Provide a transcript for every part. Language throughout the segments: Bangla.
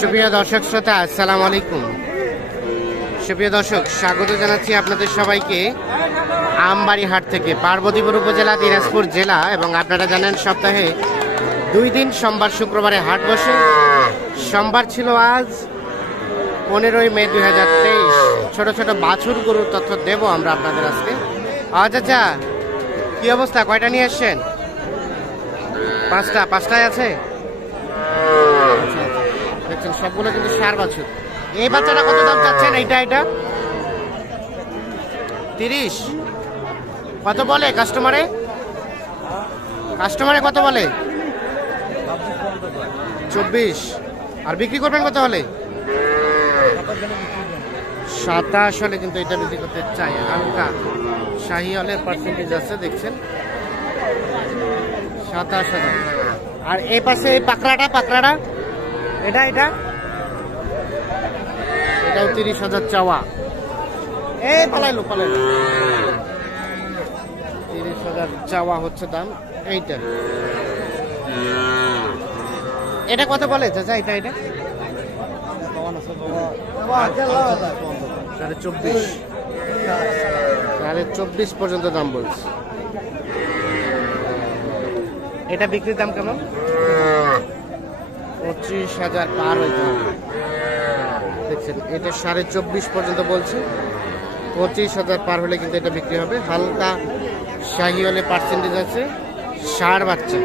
সুপ্রিয় দর্শক শ্রোতা, আসসালামু আলাইকুম। সুপ্রিয় দর্শক, স্বাগত জানাচ্ছি আপনাদের সবাইকে আমবাড়ি হাট থেকে, পার্বতীপুর উপজেলা, দিনাজপুর জেলা। এবং আপনারা জানেন সপ্তাহে 2 দিন সোমবার শুক্রবারে হাট বসে। সোমবার ছিল আজ 15ই মে 2023। ছোট ছোট বাছুর গরুর তথ্য দেব আমরা আপনাদের আজকে। আচ্ছা, কি অবস্থা? কয়টা নিয়ে এসছেন? 5টায় আছে। দেখছেন সবগুলো কিন্তু সার বাছুর। এই বাচ্চাটা কত দাম চাচ্ছেন? এটা 30। কত বলে কাস্টমারে কত বলে? 24। আর বিক্রি করবেন কত হলে? 27 হলে কিন্তু এটা বিক্রি করতে চাই। হালকা শাহি হলে পার্সেন্টেজ আছে, দেখছেন 27,000। আর এই পাশে এই পাকড়াটা এটাও 30,000 চাওয়া। এই পালাইলো 30,000 চাওয়া হচ্ছে দাম। এটা কত বলে চাচা? এটা 24,500 পর্যন্ত দাম বলছে। এটা বিক্রির দাম কেমন? 25,000 পার হইতে হবে। দেখছেন এটা 24,500 পর্যন্ত বলছে। 25,000 পার হলে কিন্তু এটা বিক্রি হবে। হালকা শাহি হলে পার্সেন্টেজ আছে, ষাঁড় বাচ্চা।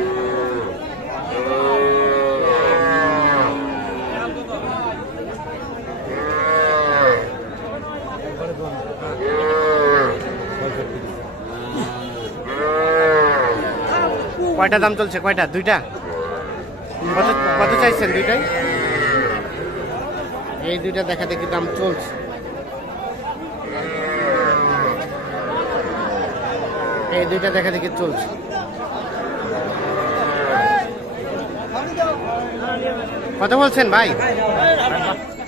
কয়টা দাম চলছে? কয়টা? 2টা। কত চাইছেন? 2টাই। এই 2টা দেখা দেখি দাম চলছে। এই 2টা দেখা দেখি চলছে। কত বলছেন ভাই?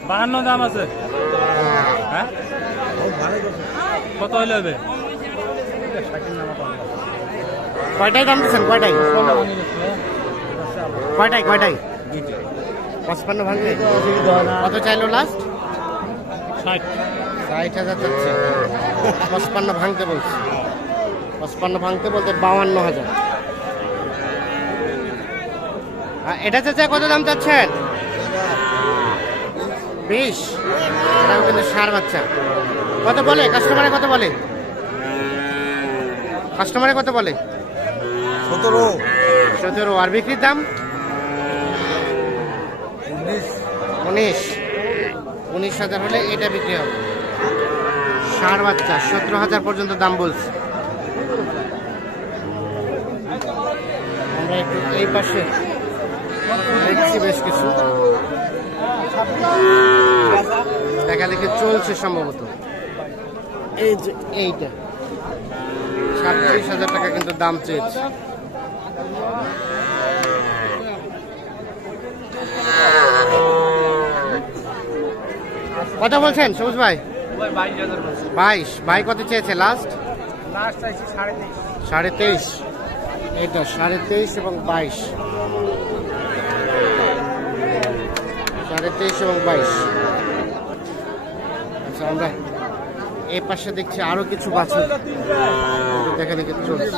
52 দাম আছে। হ্যাঁ, কত হলে হবে? কয়টাই দাম দিচ্ছেন? কয়টাই 55 ভাঙবে। কত চাইলো লাস্ট? 60,000 চাচ্ছে। 55 ভাঙতে বলছে। 55 ভাঙতে বলতে 52,000। এটা চাচা কত দাম চাচ্ছেন? 20। এটাও কিন্তু ষাঁড় বাচ্চা। কত বলে কাস্টমারে? 17। আর বিক্রির দাম 19,000 হলে এটা বিক্রি হবে। ষাঁড় বাচ্চা 17,000 পর্যন্ত দাম বলছে। আমরা একটু এই পাশে দেখছি বেশ কিছু দেখা দেখি চলছে সম্ভবত। এই যে এইটা 37,000 টাকা কিন্তু দাম চেয়েছে। কত বলছেন সবুজ ভাই? 22। ভাই কত চেয়েছে লাস্ট? 23.5। এটা 23.5 এবং 22। 23.5 এবং 22। আচ্ছা, আমরা এই পাশে দেখছি আরো কিছু বাছুর দেখা দেখি চলছে।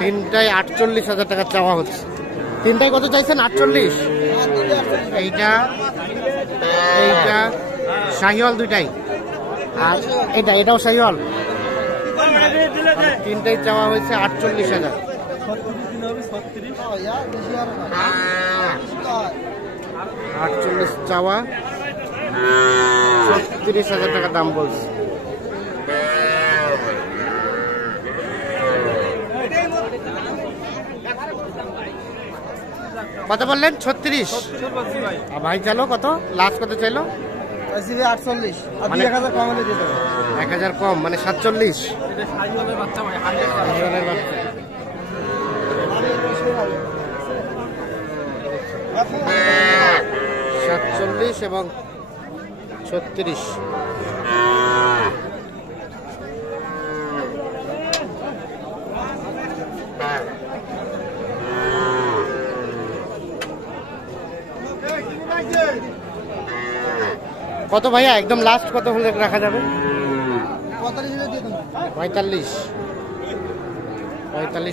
3টায় 48,000 টাকা চাওয়া হচ্ছে। 3টায় কত চাইছেন? 48। এইটা শাহিওয়াল 2টাই। আর এটাও শাহিওয়াল। 3টায় চাওয়া হয়েছে 48,000। 48 চাওয়া, 36,000 টাকা দাম বলছে। কত বললেন? 36। ভাই চালো কত? লাস্ট কত চাইলো? 48। 1,000 কম, মানে 47। 47 এবং 36। কত ভাইয়া একদম লাস্ট কত হলে রাখা যাবে? 45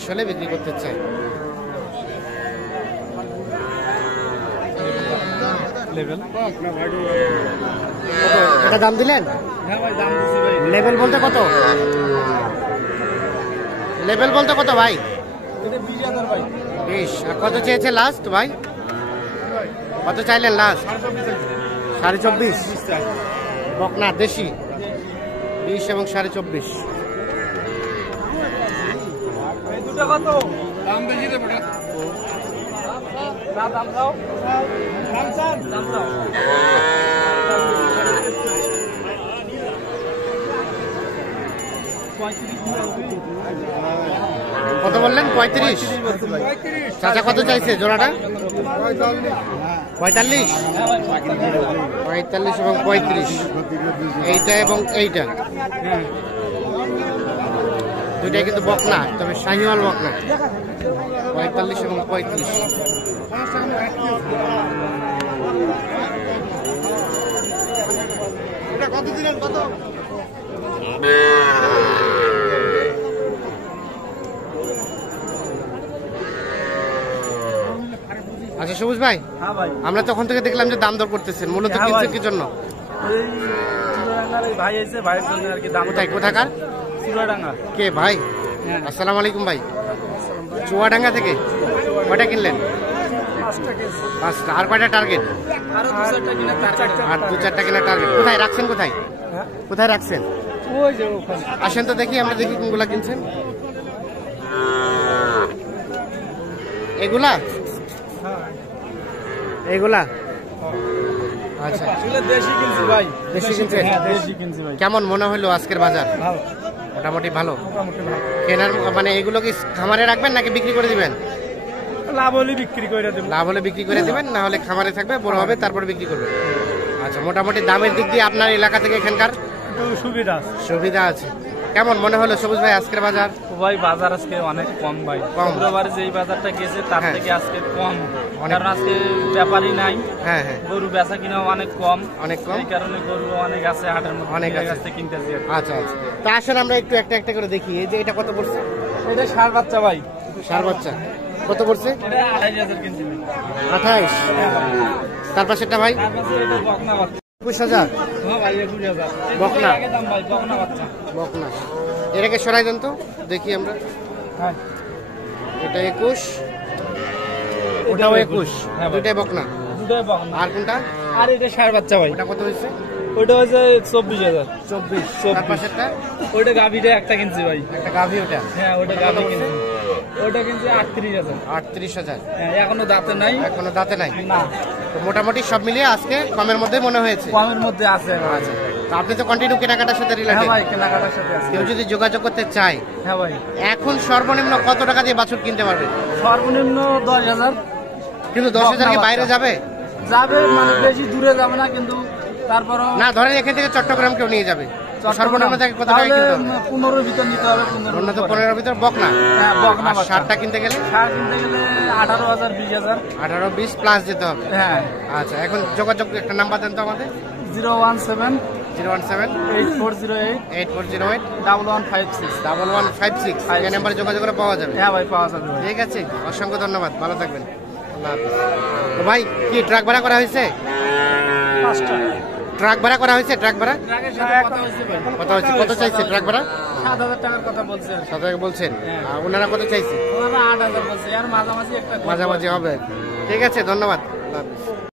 হলে বিক্রি করতে চাই। এটা দাম দিলেন? লেভেল বলতে কত? লেভেল বলতে কত ভাই? 20। আর কত চেয়েছে লাস্ট ভাই? কত চাইলেন লাস্ট? 24.5। বকনা দেশি 20 এবং 24.5। কত বললেন? 35। চাচা কত চাইছে জোড়াটা? 45 এবং 35। এইটা এবং এইটা দুইটাই কিন্তু বকনা, তবে শাহিওয়াল বকনা। 45 এবং 35। কত দিলেন? কত? আচ্ছা সবুজ ভাই, হ্যাঁ ভাই, আমরা তখন থেকে দেখলাম যে দাম দর করতেছেন, মূলত কিনছেন কি জন্য? ভাই এসে ভাইয়ের জন্য আর কি দাম। কোথায়? কোথাকার? চুয়াডাঙ্গা। কে ভাই? আসসালামু আলাইকুম ভাই। চুয়াডাঙ্গা থেকে কয়টা কিনলেন? 5টা। আর কয়টা টার্গেট? আর 2-4টা কিনা টার্গেট। কোথায় রাখছেন? কোথায় কোথায় রাখছেন? আসেন তো দেখি, আমরা দেখি কোনগুলা কিনছেন। এগুলা এগুলা আচ্ছা, দেশি কিনছি ভাই। দেশি কিনছেন? দেশি কিনছি ভাই। কেমন মনে হলো আজকের বাজার? ভালো, মোটামুটি ভালো। মোটামুটি ভালো। কেনার মানে এগুলো কি খামারে রাখবেন নাকি বিক্রি করে দিবেন? লাভ হলে বিক্রি করে দেবো। লাভ হলে বিক্রি করে দিবেন, না হলে খামারে থাকবে, বড় হবে তারপরে বিক্রি করবেন। আচ্ছা, মোটামুটি দামের দিক দিয়ে আপনার এলাকা থেকে এখানকার সুবিধা আছে। সুবিধা আছে। কেমন মনে হলো সবুজ ভাই আজকের বাজার? ভাই বাজার আজকে অনেক কম ভাই। কম? শুক্রবারে যেই বাজারটা গেছে তার হ্যাঁ। থেকে আজকে কম, অনেক। কারণ আজকে ব্যাপারই নাই। হ্যাঁ হ্যাঁ, গরু বেচা কিনাও অনেক কম, অনেক কম। এই কারণে গরু অনেক আছে হাটের মধ্যে, অনেক অনেক আছে। কাছে কিনতেছি। আচ্ছা আচ্ছা, তা আসেন আমরা একটু একটা একটা করে দেখি। এই যে এটা কত পড়ছে? এটা ষাঁড় বাচ্চা ভাই। ষাঁড় বাচ্চা কত পড়ছে? এটা 28,000 কিনছি ভাই। 28। তার পাশেরটা ভাই? তার পাশে এটা বকনা বাচ্চা। 21,000। হ্যাঁ ভাই, 21,000 বকনা? একই দাম ভাই, বকনা বাচ্চা। বকনা। এটাকে সরাই দেন তো দেখি আমরা। হ্যাঁ, এটা 21, ওটাও 21। হ্যাঁ ভাই। দুইটাই বকনা। দুটোই বকনা। আর কোনটা? আর এটা ষাঁড় বাচ্চা ভাই। ওটা কত হয়েছে? ওটা হচ্ছে 24,000। 24। তার পাশেরটা? ওইটা গাভিটা একটা কিনছি ভাই। একটা গাভি ওটা? হ্যাঁ, ওটা গাভি কিনছি। ওটা কিনছি 38,000। 38,000। হ্যাঁ, এখনো দাঁতে নাই। এখনো দাঁতে নাই? না, তো মোটামুটি সব মিলিয়ে আজকে কমের মধ্যে মনে হয়েছে। কমের মধ্যে আছে এখন। আচ্ছা, তো আপনি তো কন্টিনিউ কেনাকাটার সাথে হ্যাঁ রিলেটেড। ভাই, কেনাকাটার সাথে আছে। কেউ যদি যোগাযোগ করতে চায়, হ্যাঁ ভাই, এখন সর্বনিম্ন কত টাকা দিয়ে বাছুর কিনতে পারবে? সর্বনিম্ন 10,000। কিন্তু 10,000 কি বাইরে যাবে? যাবে, মানে বেশি দূরে যাবে না, কিন্তু তারপরও না, ধরেন এখান থেকে চট্টগ্রাম কেউ নিয়ে যাবে, সর্বনিম্ন থেকে কত টাকা কিনতে হবে? 15 ভিতর নিতে হবে। 15 অন্য তো 15 ভিতর বকনা। হ্যাঁ, বকনা আর বাচ্চা। ষাঁড়টা কিনতে গেলে ষাঁড় কিনতে গেলে 18,000, 20,000। 18-20 প্লাস যেতে হবে। হ্যাঁ। আচ্ছা, এখন যোগাযোগ একটা নাম্বার দেন তো আমাদের। 017 017 8408 8408 1156। 1156। এই নাম্বারে যোগাযোগ করে পাওয়া যাবে। হ্যাঁ ভাই, পাওয়া যাবে ভাই। ঠিক আছে, অসংখ্য ধন্যবাদ, ভালো থাকবেন, আল্লাহ হাফেজ। তো ভাই কি ট্রাক ভাড়া করা হয়েছে? 5টা ট্রাক ভাড়া করা হয়েছে? ট্রাক ভাড়া ট্রাকের সাথে কথা হয়েছে ভাই। কত হয়েছে? কত চাইছে ট্রাক ভাড়া? 7,000 টাকার কথা বলছে আর কি। 7,000 বলছেন? হ্যাঁ। আর ওনারা কত চাইছে? ওনারা 8,000 বলছে, আর মাঝামাঝি একটা মাঝামাঝি হবে। ঠিক আছে, ধন্যবাদ, আল্লাহ হাফেজ।